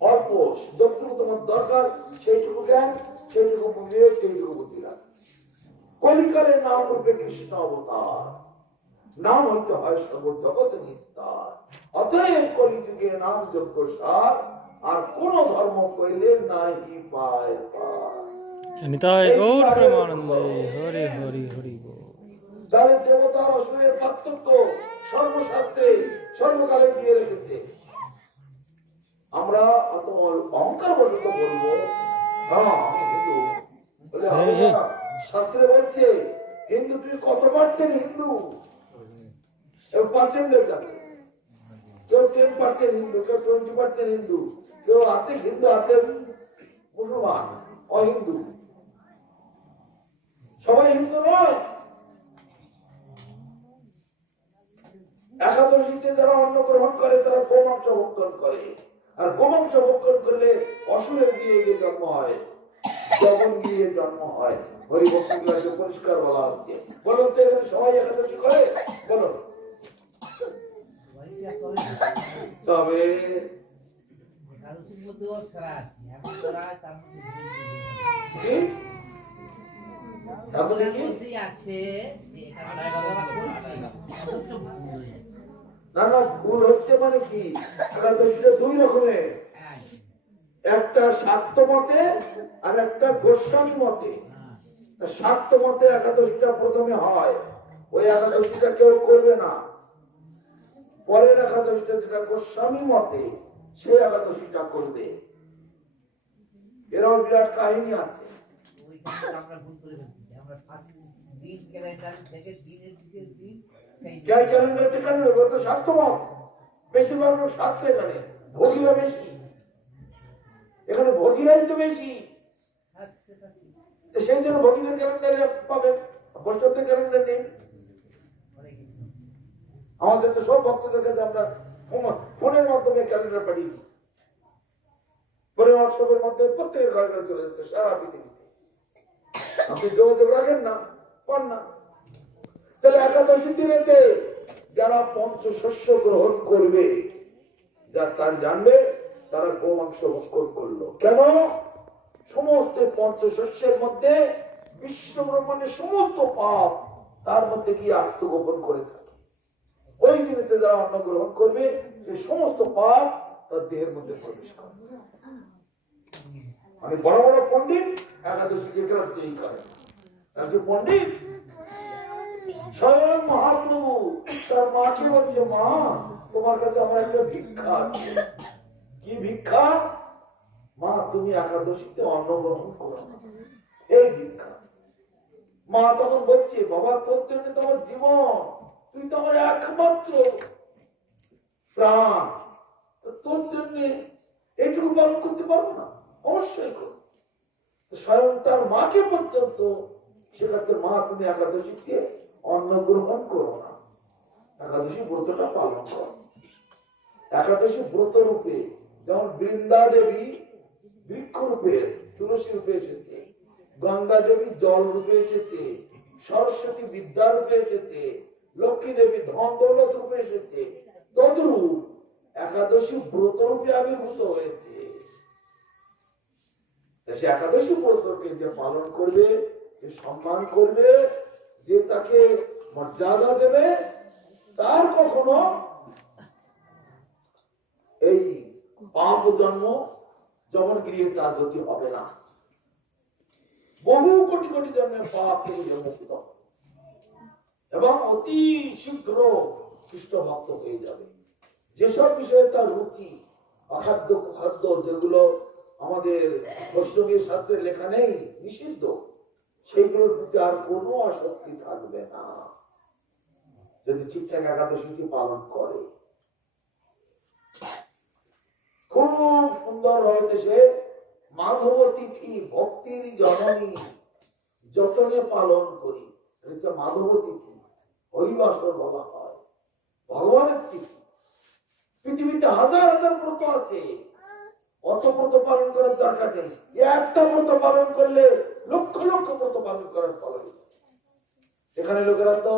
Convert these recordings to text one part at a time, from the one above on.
অল্প, যতটুকু তোমার দরকার সেইটুকু জ্ঞান, সেইটুকু বিবেক, সেইটুকু বুদ্ধি রাখ। কলিকালের নাম রূপে কৃষ্ণ অবতার, নাম হইতে হয় সর্বজগৎ নিস্তার। অতএব কলিযুগে নাম যজ্ঞ সার, আর কোন ধর্ম কইলে নাই পায় পায়। হরি হরি হরি বল। তাহলে দেবতার অসুরের পার্থক্য সর্বশাস্ত্রে সর্বকালে দিয়ে রেখেছে। আমরা অত অহংকার বশত বলবো হ্যাঁ আমি হিন্দু, বলে হবে না। শাস্ত্রে বলছে হিন্দু, তুই কত পার্সেন্ট হিন্দু? পার্সেন্টেজ আছে, কেউ 10% হিন্দু, কেউ 20% হিন্দু, কেউ আর্ধেক হিন্দু আর্ধেক মুসলমান, অহিন্দু। সবাই হিন্দু নয়। একাদশীতে যারা অন্ন গ্রহণ করে তারা গোমাংস ভক্ষণ করে, আর গোমাংস ভক্ষণ করলে অসুরের গিয়ে গিয়ে জন্ম হয়, জগন গিয়ে জন্ম হয়। হরিভক্তি বিলাসে পরিষ্কার বলা হচ্ছে। বলুন তো এখানে সবাই একাদশী করে? বলুন। তবে না না, ভুল হচ্ছে মানে কি, একাদশীটা দুই রকমের, একটা শাক্ত মতে আর একটা গোস্বামী মতে। শাক্ত মতে একাদশীটা প্রথমে হয়, ওই একাদশীটা কেউ করবে না। পরের একাদশীটা যেটা গোস্বামী মতে, সেই একাদশীটা করবে। এরাও বিরাট কাহিনী আছে। বেশিরভাগ লোক স্বার্থ, এখানে ভোগীরা বেশি, এখানে ভোগীরাই তো বেশি। সেই জন্য ভোগীদের ক্যালেন্ডারে পাবেন, বৈষ্ণবদের ক্যালেন্ডার নেই। আমাদের তো সব ভক্তদের কাছে আমরা ফোনের মাধ্যমে ক্যালেন্ডার পাঠিয়ে দিই। পরে হোয়াটসঅ্যাপের মাধ্যমে প্রত্যেকের ঘরে ঘরে চলে যাচ্ছে সারা পৃথিবীতে। আপনি যোগাযোগ রাখেন না, পান না। তাহলে একাদশী দিনেতে যারা পঞ্চশস্য গ্রহণ করবে, যা তার জানবে তারা গোমাংস ভক্ষণ করলো। কেন? সমস্ত পঞ্চশস্যের মধ্যে বিশ্ব ব্রহ্মাণ্ডের সমস্ত পাপ তার মধ্যে গিয়ে আত্মগোপন করে থাকে। ওই দিনেতে যারা অন্ন গ্রহণ করবে, সেই সমস্ত পাপ তার দেহের মধ্যে প্রবেশ করবে। মানে বড় বড় পণ্ডিত একাদশীকে গ্রাহ্যই করে। পণ্ডিত স্বয়ং মহাপ্রভু তার মাকে বলছে, মা তোমার কাছে আমার একটা ভিক্ষা আছে। কি ভিক্ষা? মা তুমি একাদশীতে অন্ন গ্রহণ করো, এই ভিক্ষা। মা তখন বলছে, বাবা তোর জন্য তো আমার জীবন, তুই তো আমার একমাত্র প্রাণ, তোর জন্য এইটুকু পালন করতে পারবো না? অবশ্যই করো। স্বয়ং তার মাকে পর্যন্ত শেখাচ্ছে, মা তুমি একাদশীতে অন্ন গ্রহণ করো না, একাদশী ব্রতটা পালন করো। একাদশী ব্রত রূপে যেমন বৃন্দা দেবী বৃক্ষ রূপে তুলসী রূপে এসেছে, গঙ্গা দেবী জল রূপে এসেছে, সরস্বতী বিদ্যা রূপে এসেছে, লক্ষ্মী দেবী ধন দৌলত রূপে এসেছে, তদ্রূপ একাদশী ব্রত রূপে আবির্ভূত হয়েছে। সে একাদশী ব্রতকে যে পালন করবে, যে সম্মান করবে, যে তাকে মর্যাদা দেবে, তার কখনো এই পাপ জন্ম যমন গৃহে তার গতি হবে না। বহু কোটি কোটি জন্মের পাপ থেকে মুক্ত এবং অতি শীঘ্র খ্রিস্ট ভক্ত হয়ে যাবে। যেসব বিষয়ে তার রুচি, অখাদ্য খাদ্য যেগুলো আমাদের বৈষ্ণবীয় শাস্ত্রের লেখা নেই, নিষিদ্ধ, সেইগুলোর প্রতি আর কোনো আসক্তি থাকবে না যদি ঠিকঠাক একাদশীটি পালন করে। খুব সুন্দর হয়েছে সে মাধব তিথি ভক্তির জননী যতনে পালন করি। মাধব তিথি হরিবাসর বলা হয়, ভগবানের তিথি। পৃথিবীতে হাজার হাজার ব্রত আছে, অত ব্রত পালন করার দরকার নেই। একটা ব্রত পালন করলে লক্ষ লক্ষ ব্রত পালন করার ফলে এখানে লোকেরা তো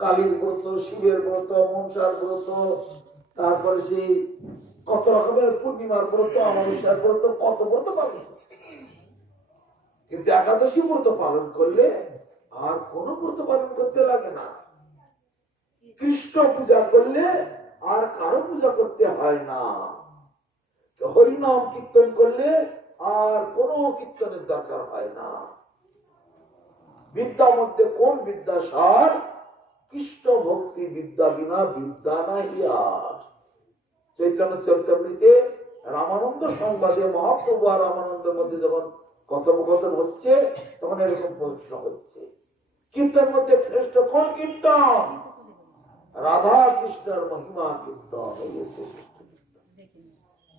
কালীর ব্রত, শিবের ব্রত, মনসার ব্রত, তারপরে সেই কত রকমের পূর্ণিমার ব্রত, অমাবস্যার ব্রত, কত ব্রত পালন করে। কিন্তু একাদশী ব্রত পালন করলে আর কোন ব্রত পালন করতে লাগে না। কৃষ্ণ পূজা করলে আর কারো পূজা করতে হয় না। হরিনাম কীর্তন করলে আর কোন কীর্তনের দরকার হয় না। বিদ্যা মধ্যে কোন বিদ্যা সার? কৃষ্ণ ভক্তি বিদ্যা বিনা বিদ্যা নাহি আর। চৈতন্য চরিতামৃতে রামানন্দ সংবাদে মহাপ্রভু আর রামানন্দের মধ্যে যখন কথোপকথন হচ্ছে তখন এরকম প্রশ্ন হচ্ছে, কীর্তন মধ্যে শ্রেষ্ঠ কোন কীর্তন? রাধা কৃষ্ণের মহিমা কীর্তন।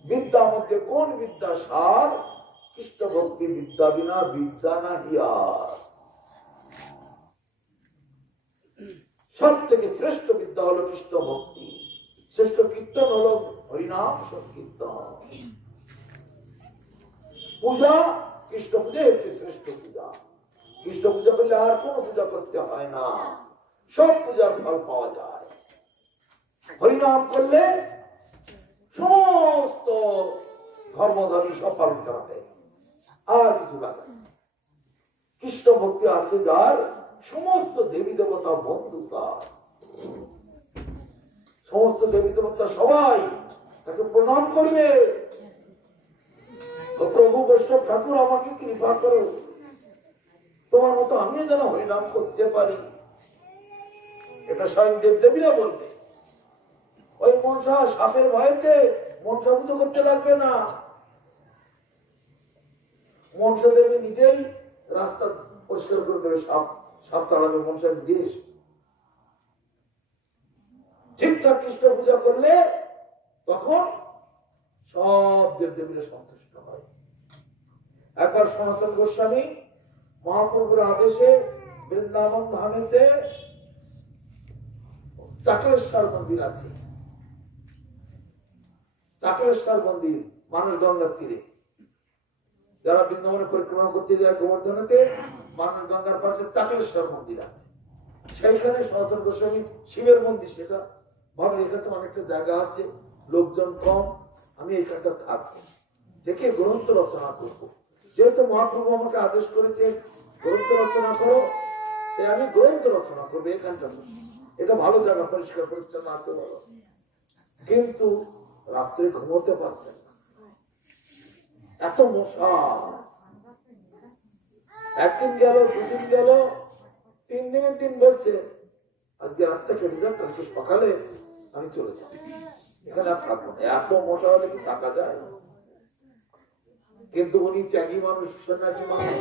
বিদ্যা মধ্যে কোন বিদ্যা সার? কৃষ্ণ ভক্তি বিদ্যা বিনা বিদ্যা নাহি আর। সব থেকে শ্রেষ্ঠ বিদ্যা হলো কৃষ্ণ ভক্তি, শ্রেষ্ঠ কীর্তন হলো হরিনাম সংকীর্তন। পূজা, কৃষ্ণ পূজা হচ্ছে শ্রেষ্ঠ পূজা। কৃষ্ণ পূজা করলে আর কোনো পূজা করতে হয় না, সব পূজার ফল পাওয়া যায়। হরিনাম করলে সমস্ত ধর্মধর্মী সব পালন করা হয়, আর কিছু লাগে না। কৃষ্ণ ভক্তি আছে যার, সমস্ত দেবী দেবতা বন্ধু তার। সমস্ত দেবী দেবতা সবাই তাকে প্রণাম করবে, প্রভু বৈষ্ণব ঠাকুর আমাকে কৃপা করো, তোমার মতো আমিও যেন হরিনাম করতে পারি। এটা স্বয়ং দেবদেবীরা বলবে। ওই মনসা সাপের ভয়তে মনসা পুজো করতে লাগবে না। মনসা দেবী নিজেই রাস্তা পরিষ্কার করে দেবে, সাপ তাড়াবে মনসার দেশ। ঠিকঠাক কৃষ্ণ পূজা করলে তখন সব দেবদেবীরা সন্তুষ্ট হয়। একবার সনাতন গোস্বামী মহাপ্রভুর আদেশে বৃন্দাবন ধামেতে চাকলেশ্বর মন্দির আছে। চাকলেশ্বর মন্দির মানুষ গঙ্গার তীরে, যারা বৃন্দাবনে পরিক্রমা করতে যায় গোবর্ধনেতে, মানুষ গঙ্গার পাশে চাকলেশ্বর মন্দির আছে। সেইখানে সনাতন গোস্বামী শিবের মন্দির, সেটা ভাবলে এখানে অনেকটা জায়গা আছে, লোকজন কম, আমি এখানটা থাকবো, থেকে গ্রন্থ রচনা করব। যেহেতু মহাপ্রভু আমাকে আদেশ করেছে গ্রন্থ রচনা করো, তাই আমি গ্রন্থ রচনা করবো এখানটা। এটা ভালো জায়গা, পরিষ্কার পরিচ্ছন্ন আছে ভালো। কিন্তু রাত্রে ঘুমোতে পারছেন না, এত মশা। একদিন গেল, দুদিন গেল, 3 দিনের দিন বলছে আজকে রাতটা কেটে যাক, কালকে সকালে আমি চলে যাব, এখানে আর থাকবো না। এত মশা হলে কি থাকা যায়? কিন্তু উনি ত্যাগী মানুষ, সন্ন্যাসী মানুষ,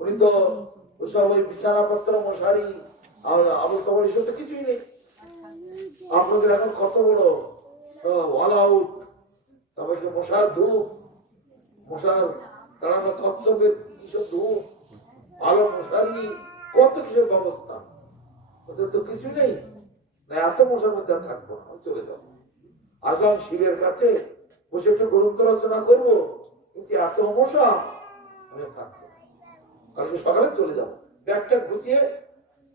উনি তো ওসব ওই বিছানাপত্র মশারি আবল তাবল এসব তো কিছুই নেই। আপনাদের এখন কত বড় অল আউট, তারপরে মশার ধূপ, মশার তাড়ানো কচ্ছপের কিসব ধূপ, ভালো মশারি, কত কিসের ব্যবস্থা, ওদের তো কিছু নেই। এত মশার মধ্যে থাকবো না, চলে যাবো। আসলাম শিবের কাছে, বসে একটু গ্রন্থ রচনা করবো, কিন্তু এত মশা, আমি থাকছি, কালকে সকালে চলে যাবো। ব্যাগটা গুছিয়ে,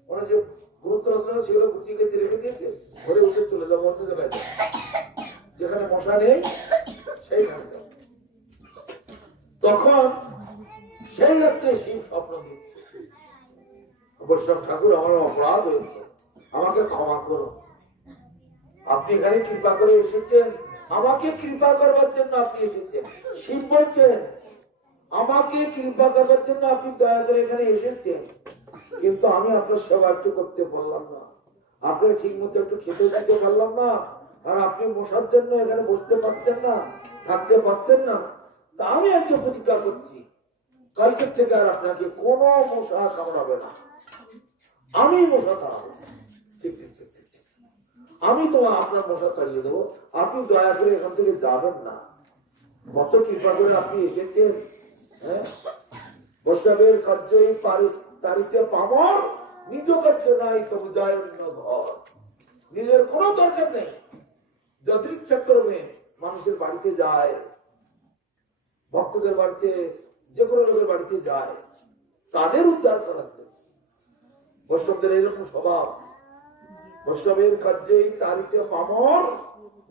ওরা যে গ্রন্থ রচনা সেগুলো গুছিয়ে গেছে রেখে দিয়েছে, ঘরে উঠে চলে যাবো অন্য জায়গায়, যেখানে মশা নেই সেইখানে যাবো। তখন সেই রাত্রে শিব স্বপ্ন দিচ্ছে, বৈষ্ণব ঠাকুর আমার অপরাধ হয়েছে, আমাকে ক্ষমা করো, আপনি এখানে কৃপা করে এসেছেন, আমাকে কৃপা করবার জন্য আপনি এসেছেন। শিব বলছেন আমাকে কৃপা করবার জন্য আপনি দয়া করে এখানে এসেছেন, কিন্তু আমি আপনার সেবা একটু করতে পারলাম না, আপনি ঠিক মতো একটু খেতে দিতে পারলাম না, আর আপনি মশার জন্য এখানে বসতে পারছেন না, থাকতে পারছেন না। তা আমি আজকে প্রতিজ্ঞা করছি, কালকের থেকে আর আপনাকে কোনো মশা কামড়াবে না, আমি মশা তাড়াবো। ঠিক ঠিক ঠিক ঠিক, আমি তোমার আপনার মশা তাড়িয়ে দেবো, আপনি দয়া করে এখান থেকে যাবেন না। কত কৃপা করে আপনি এসেছেন। হ্যাঁ, বৈষ্ণবের কার্যই তারিতে পামর, নিজ কার্য নাই তবে যায় অন্য ঘর। নিজের কোনো দরকার নেই, যদৃচ্ছা ক্রমে মানুষের বাড়িতে যায়, ভক্তদের বাড়িতে, যে কোনো লোকের বাড়িতে যায়, তাদের উদ্ধার করার জন্য। বৈষ্ণবদের এরকম স্বভাব, বৈষ্ণবের কার্যই তারিতে পামর,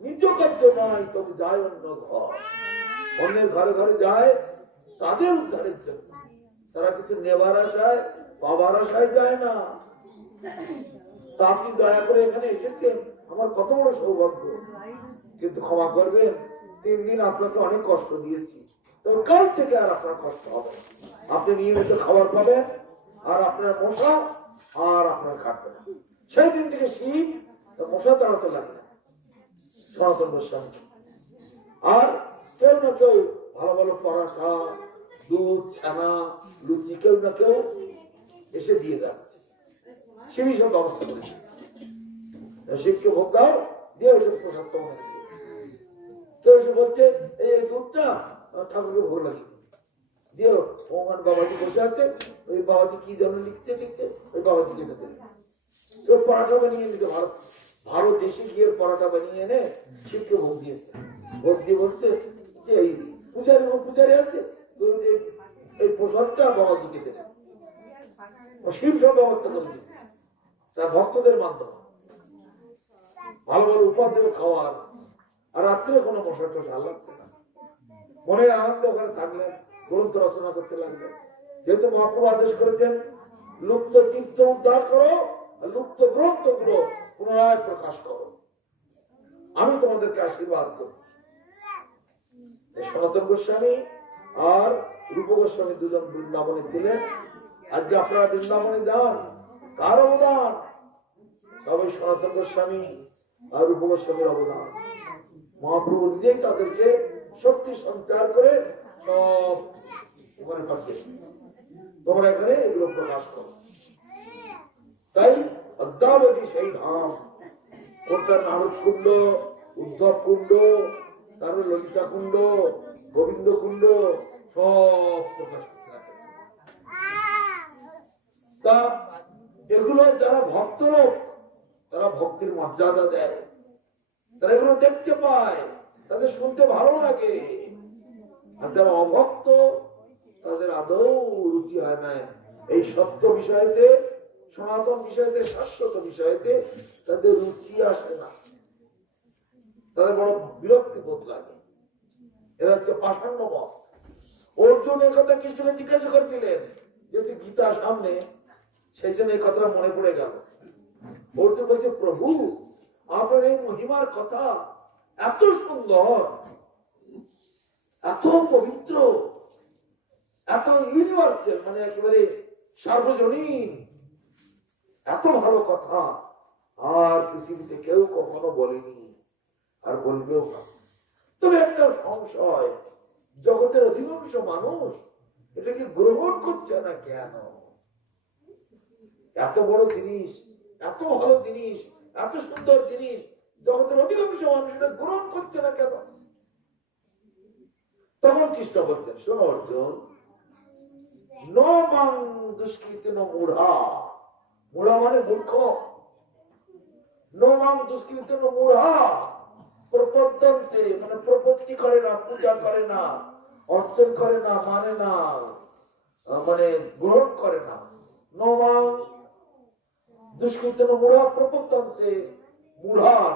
নিজ কার্য নয়, তবে যায় অন্য ঘর। অন্যের ঘরে ঘরে যায় তাদের উদ্ধারের জন্য। তারা কিছু নেবার আশায়, পাবার আশায় যায় না। তা আপনি দয়া করে এখানে এসেছেন, আমার কত বড় সৌভাগ্য। কিন্তু ক্ষমা করবেন, 3 দিন আপনাকে অনেক কষ্ট দিয়েছি, তবে কাল থেকে আর আপনার কষ্ট হবে। আপনি নিয়মিত খাবার পাবেন, আর আপনার মশা আর আপনার কাটবে না। সেই দিন থেকে শীত মশা তাড়াতে লাগে না সনাতন গোস্বামী। আর কেউ না কেউ ভালো ভালো পরাঠা, দুধ, ছানা, লুচি কেউ না কেউ এসে দিয়ে যাচ্ছে। সে সব ব্যবস্থা করেছে। শিবকে ভোগ দাও, দিয়ে ওইটা প্রসাদ তোমার কেউ এসে বলছে এই দুধটা ঠাকুরকে ভোগ লাগিয়ে দিও। ওমান বাবাজি বসে আছে, ওই বাবাজি কি যেন লিখছে ওই বাবাজি কেটে দেবে। কেউ পরাঠা বানিয়ে নিতে, ভালো দেশে গিয়ে পরাঠা বানিয়ে এনে শিবকে ভোগ দিয়েছে। ভোগ দিয়ে বলছে যে এই পূজারি আছে, এই প্রসাদটা বাবাজিকে দেবে। শিব সব ব্যবস্থা করে দিচ্ছে তার ভক্তদের মাধ্যমে। ভালো ভালো উপহার দেবে খাওয়ার, আর রাত্রে কোনো মশা টশা লাগছে না। মনের আনন্দ ওখানে থাকলেন, গ্রন্থ রচনা করতে লাগলেন। যেহেতু মহাপ্রভু আদেশ করেছেন লুপ্ত তীর্থ উদ্ধার করো, লুপ্ত গ্রন্থগুলো পুনরায় প্রকাশ করো, আমি তোমাদেরকে আশীর্বাদ করছি। সনাতন গোস্বামী আর রূপ গোস্বামী দুজন বৃন্দাবনে ছিলেন। আজকে আপনারা বৃন্দাবনে যান, কার অবদান? সবাই সনাতন গোস্বামী আর রূপ গোস্বামীর অবদান। মহাপ্রভু নিজেই তাদেরকে শক্তি সঞ্চার করে সব ওখানে পাঠিয়ে তোমরা এখানে এগুলো প্রকাশ করো। তাই অদ্যাবধি সেই ধাম, কোনটা নারদ কুণ্ড, উদ্ধব কুণ্ড, তারপরে ললিতা কুণ্ড, গোবিন্দ কুণ্ড, সব প্রকাশ করতে থাকে। তা এগুলো যারা ভক্ত লোক, তারা ভক্তির মর্যাদা দেয়, তারা এগুলো দেখতে পায়, তাদের শুনতে ভালো লাগে। আর যারা অভক্ত, তাদের আদৌ রুচি হয় না এই সত্য বিষয়তে, সনাতন বিষয়তে, শাশ্বত বিষয়তে তাদের রুচি আসে না, তাদের বড় বিরক্তি বোধ লাগে। এরা হচ্ছে পাষাণ্য মত। অর্জুন এই কথা কৃষ্ণকে জিজ্ঞাসা করেছিলেন, যেহেতু গীতা সামনে, সেই জন্য এই কথাটা মনে পড়ে গেল। অর্জুন বলছে, প্রভু আপনার এই মহিমার কথা এত সুন্দর, এত পবিত্র, এত ইউনিভার্সাল, মানে একেবারে সার্বজনীন, এত ভালো কথা আর পৃথিবীতে কেউ কখনো বলেনি, আর বলবেও না। তবে একটা সংশয়, জগতের অধিকাংশ মানুষ এটাকে গ্রহণ করছে না কেন? এত বড় জিনিস, এত ভালো জিনিস, এত সুন্দর জিনিস, জগতের অধিকাংশ মানুষ এটা গ্রহণ করছে না কেন? তখন কৃষ্ণ বলছেন, শোনো অর্জুন, নমাং দুষ্কৃতিন মূঢ়া, মূঢ়া মানে মূর্খ, নমাং দুষ্কৃতিন মূঢ়া প্রপদ্যন্তে, মানে প্রপত্তি করে না, পূজা করে না, অর্চন করে না, মানে না, মানে গ্রহণ করে না। নমাং দুষ্কৃতিন মূঢ়া প্রপদ্যন্তে মূঢ়ান,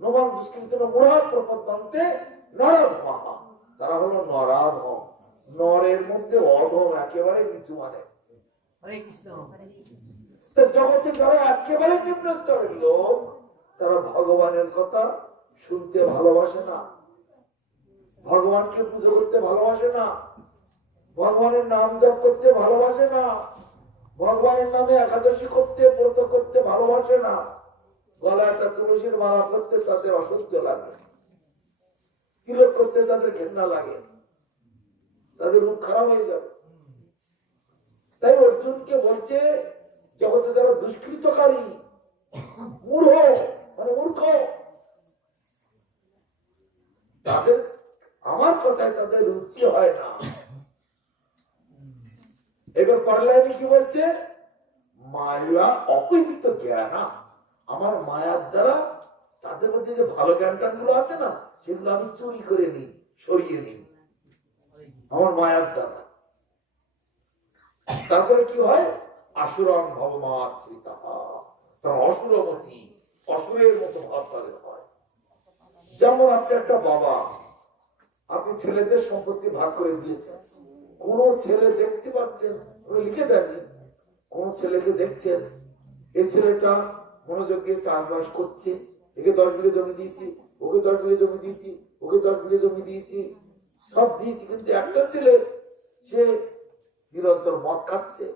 নমাং দুষ্কৃতিন মূঢ়া প্রপদ্যন্তে নরাধমা, তারা হলো নরাধম, নরের মধ্যে অধম, একেবারে কিছু মানে। জগতে যারা একেবারে নিম্ন স্তরের লোক, তারা ভগবানের কথা শুনতে ভালোবাসে না, ভগবানকে পুজো করতে ভালোবাসে না, ভগবানের নাম জপ করতে ভালোবাসে না, ভগবানের নামে একাদশী করতে, ব্রত করতে ভালোবাসে না, গলা একটা তুলসীর মালা করতে তাদের অসহ্য লাগে, তিলক করতে তাদের ঘৃণা লাগে, তাদের রূপ খারাপ হয়ে যাবে। তাই অর্জুনকে বলছে, জগতে যারা দুষ্কৃতকারী, মূঢ় মানে মূর্খ, তাদের আমার কথায় তাদের রুচি হয় না। এবার পরের লাইনে কি বলছে? মায়া অপবিত্র জ্ঞান, আমার মায়ার দ্বারা তাদের মধ্যে যে ভালো জ্ঞান টান গুলো আছে না, সেগুলো আমি চুরি করে নিই, সরিয়ে নিই আমার মায়ার দ্বারা। তারপরে কি হয়? আসুরং ভবমাশ্রিতা, তার অসুরমতি, অসুরের মতো ভাব তাদের হয়। যেমন আপনি একটা বাবা, আপনি ছেলেদের সম্পত্তি ভাগ করে দিয়েছেন, কোন ছেলে দেখতে পাচ্ছেন, লিখে দেননি, কোন ছেলেকে দেখছেন এই ছেলেটা মনোযোগ দিয়ে চাষবাস করছে, একে 10 বিঘে জমি দিয়েছি, ওকে 10 বিঘে জমি দিয়েছি, ওকে 10 বিঘে জমি দিয়েছি, সব দিয়েছি, কিন্তু একটা ছেলে সে নিরন্তর মদ খাচ্ছে,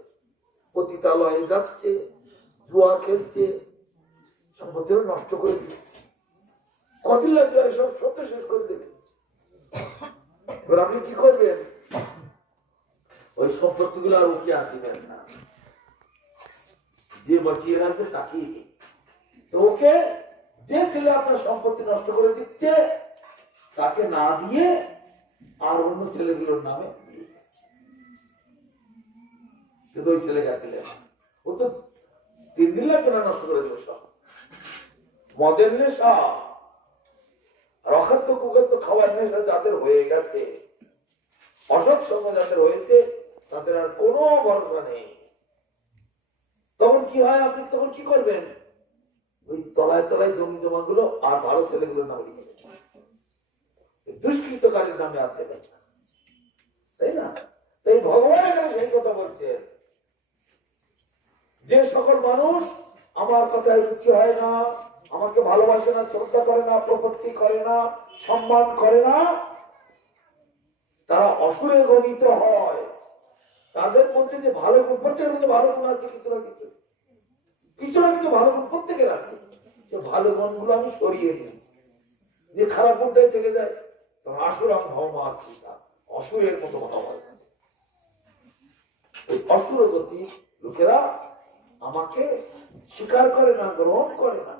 পতিতালয়ে যাচ্ছে, জুয়া খেলছে, সম্পত্তিও নষ্ট করে দিচ্ছে। কদিন লাগবে সব সত্য শেষ করে দেবে। এবার আপনি কি করবেন? ওই সম্পত্তি গুলো আর ওকে আর দিবেন না, যে বাঁচিয়ে রাখবে তাকেই দিন। তো ওকে, যে ছেলে আপনার সম্পত্তি নষ্ট করে দিচ্ছে তাকে না দিয়ে আর অন্য ছেলেগুলোর নামে শুধু ওই ছেলেকে দিলেন, ও তো 3 দিন লাগবে না, নষ্ট করে দিল সব। মদের নেশা আর অখাদ্য কুখাদ্য খাওয়ার নেশা যাদের হয়ে গেছে, অসৎ সঙ্গ যাদের হয়েছে, তাদের আর কোনো ভরসা নেই। তখন কি হয়? আপনি তখন কি করবেন? ওই তলায় তলায় জমি জমা গুলো আর ভালো ছেলেগুলোর নামে লিখে দেবেন, দুষ্কৃতকারীর নামে আর দেবেন না, তাই না? তাই ভগবান এখানে সেই কথা বলছেন, যে সকল মানুষ আমার কথায় রুচি হয় না, আমাকে ভালোবাসে না, শ্রদ্ধা করে না, প্রপত্তি করে না, সম্মান করে না, তারা অসুরে গণিত হয়। তাদের মধ্যে যে ভালো গুণ, প্রত্যেকের মধ্যে ভালো গুণ আছে, কিছু না কিছু, কিছু না কিছু ভালো গুণ প্রত্যেকের আছে। সে ভালো গুণগুলো আমি সরিয়ে দিই, যে খারাপ গুণটাই থেকে যায়, তখন আসুরাম ধর্মা চিন্তা, অসুরের মতো কথা হয়। ওই অসুর গতি লোকেরা আমাকে স্বীকার করে না, গ্রহণ করে না।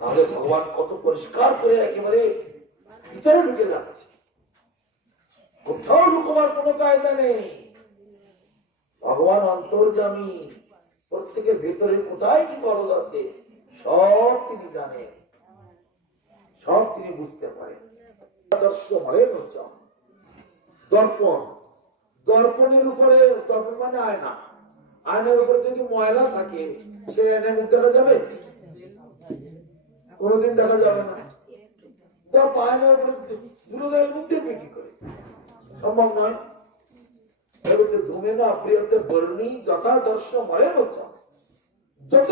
তাহলে ভগবান কত পরিষ্কার করে একেবারে ভিতরে ঢুকে যাচ্ছে, কোথাও লুকোবার কোনো কায়দা নেই। ভগবান অন্তর্যামী, প্রত্যেকের ভেতরে কোথায় কি গরজ আছে সব তিনি জানেন, সব তিনি বুঝতে পারেন। দর্পণ, দর্পণের উপরে, দর্পণ মানে আয়না, আয়নার উপরে যদি ময়লা থাকে, সে আয়নায় মুখ দেখা যাবে? কোনদিন দেখা যাবে না। আয়নার উপরে মুখ দেখবে কি করে? সম্ভব নয়। ধুমে না প্রিয়তে বর্ণী যথাদর্শ মরে নচা, যত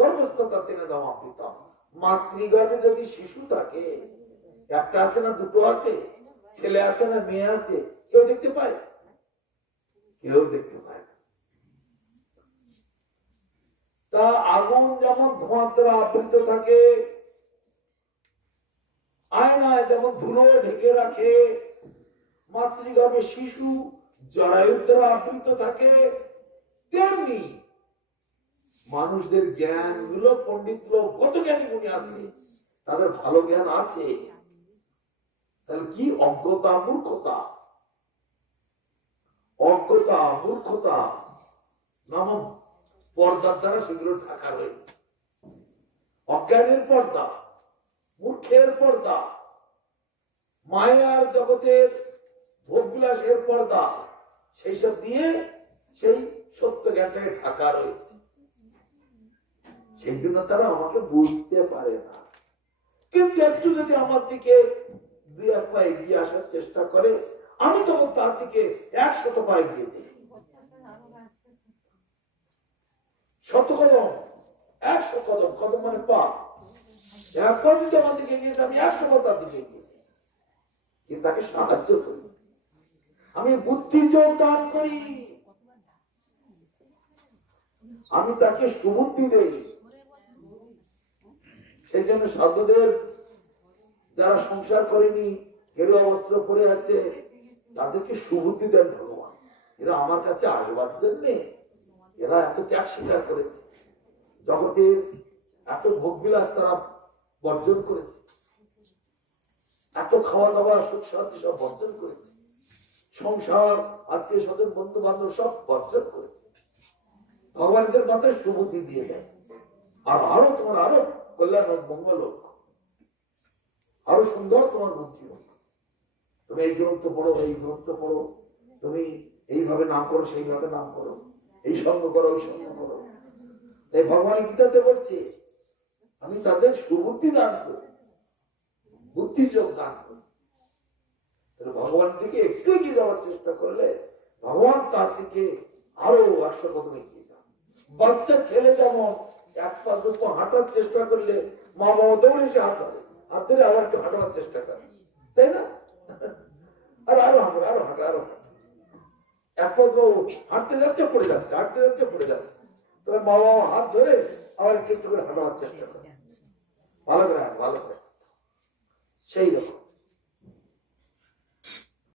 গর্ভস্থতা টেনে দেওয়া পিতা। মাতৃগর্ভে যদি শিশু থাকে, একটা আছে না দুটো আছে, ছেলে আছে না মেয়ে আছে, কেউ দেখতে পায়? কেউ দেখতে পায় না। তা আগুন যেমন ধোঁয়ার দ্বারা আবৃত থাকে, আয়নায় যেমন ধুলো ঢেকে রাখে, মাতৃগর্ভে শিশু জরায়ুর দ্বারা আবৃত থাকে, তেমনি মানুষদের জ্ঞান গুলো, পণ্ডিত লোক কত জ্ঞানী গুণী আছে, তাদের ভালো জ্ঞান আছে, তাহলে কি অজ্ঞতা মূর্খতা, অজ্ঞতা মূর্খতা নামক পর্দার দ্বারা সেগুলো ঢাকা রয়েছে। অজ্ঞানের পর্দা, মূর্খের পর্দা, মায়ার জগতের ভোগবিলাসের পর্দা, সেই সব দিয়ে সেই সত্য জ্ঞানটাকে ঢাকা রয়েছে। সেই জন্য তারা আমাকে বুঝতে পারে না। কিন্তু একটু যদি আমার দিকে 2-1 পা এগিয়ে আসার চেষ্টা করে, আমি তখন তার দিকে 100 পা এগিয়ে যাই। 100 কদম, 100 কদম, কদম মানে পা, 1 পা যদি আমার দিকে এগিয়ে যায়, আমি 100 পা তার দিকে এগিয়ে যাই। কিন্তু তাকে সাহায্য করি, আমি বুদ্ধি যোগ দান করি, আমি তাকে সুবুদ্ধি দেই। সেই জন্য সাধুদের যারা সংসার করেনি, গেরুয়া বস্ত্র পরে আছে, তাদেরকে সুবুদ্ধি দেন ভগবান। এরা আমার কাছে আসবার জন্য, এরা এত ত্যাগ স্বীকার করেছে, জগতের এত ভোগবিলাস তারা বর্জন করেছে, এত খাওয়া দাওয়া সুখ শান্তি সব বর্জন করেছে, সংসার আত্মীয় স্বজন বন্ধু বান্ধব সব বর্জন করেছে। ভগবান এদের মাথায় সুবুদ্ধি দিয়ে দেয়, আর আরো তোমার আরো কল্যাণ হোক, মঙ্গল হোক, আরো সুন্দর তোমার বুদ্ধি হোক, তুমি এই গ্রন্থ পড়ো, এই গ্রন্থ পড়ো, তুমি এইভাবে নাম করো, সেইভাবে নাম করো, এই সঙ্গ করো, ওই সঙ্গ করো। তাই ভগবান গীতাতে বলছে আমি তাদের সুবুদ্ধি দান করি, বুদ্ধি যোগ দান করি। ভগবান থেকে একটু এগিয়ে যাওয়ার চেষ্টা করলে ভগবান তার দিকে আরো 100 কদম এগিয়ে যান। বাচ্চা ছেলে যেমন এক পা দুটো হাঁটার চেষ্টা করলে মা বাবা দৌড়ে এসে হাত ধরে, হাত ধরে আবার একটু হাঁটাবার চেষ্টা করে, তাই না? আর আরো হাঁটো, আরো হাঁটো, আরো হাঁটো। এক পা হাঁটতে যাচ্ছে পড়ে যাচ্ছে, হাঁটতে যাচ্ছে পড়ে যাচ্ছে। তবে মা বাবা হাত ধরে আবার একটু একটু করে হাঁটাবার চেষ্টা করে, ভালো করে হাঁটো, ভালো করে। সেই রকম